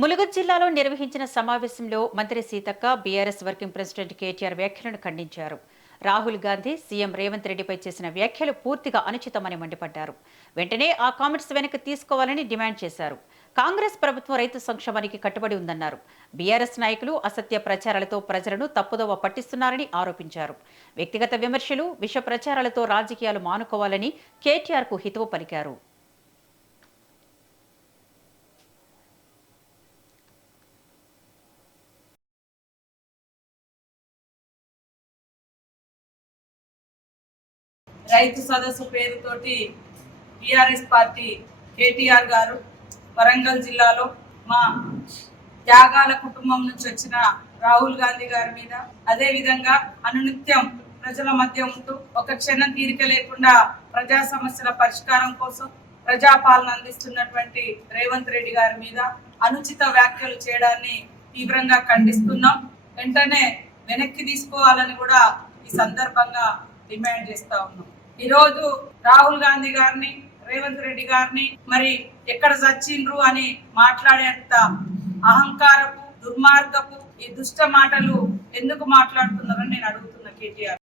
ములుగు జిల్లాలో నిర్వహించిన సమావేశంలో మంత్రి Seethakka BRS working president KTR వ్యాఖ్యలను ఖండించారు. రాహుల్ గాంధీ సీఎం రేవంత్ రెడ్డిపై చేసిన వ్యాఖ్యలు పూర్తిగా అనుచితమని మండిపడ్డారు. వెంటనే ఆ కామెంట్స్ వెనక్కి తీసుకోవాలని డిమాండ్ చేశారు. కాంగ్రెస్ ప్రభుత్వం రైతు సంక్షేమానికి కట్టుబడి ఉందన్నారు. బీఆర్ఎస్ నాయకులు అసత్య ప్రచారాలతో ప్రజలను తప్పుదోవ పట్టిస్తున్నారని ఆరోపించారు. వ్యక్తిగత విమర్శలు, విష ప్రచారాలతో రాజకీయాలు మానుకోవాలని కేటీఆర్కు హితవు పలికారు. రైతు సదస్సు పేరుతోటి టిఆర్ఎస్ పార్టీ కేటీఆర్ గారు వరంగల్ జిల్లాలో మా త్యాగాల కుటుంబం నుంచి వచ్చిన రాహుల్ గాంధీ గారి మీద, అదే విధంగా అనునిత్యం ప్రజల మధ్య ఉంటూ ఒక క్షణం తీరిక లేకుండా ప్రజా సమస్యల పరిష్కారం కోసం ప్రజాపాలన అందిస్తున్నటువంటి రేవంత్ రెడ్డి గారి మీద అనుచిత వ్యాఖ్యలు చేయడాన్ని తీవ్రంగా ఖండిస్తున్నాం. వెంటనే వెనక్కి తీసుకోవాలని కూడా ఈ సందర్భంగా డిమాండ్ చేస్తా ఉన్నాం. ఈ రోజు రాహుల్ గాంధీ గారిని, రేవంత్ రెడ్డి గారిని మరి ఎక్కడ చచ్చిండ్రు అని మాట్లాడేంత అహంకారపు, దుర్మార్గపు ఈ దుష్ట మాటలు ఎందుకు మాట్లాడుతున్నారని నేను అడుగుతున్నా కేటీఆర్.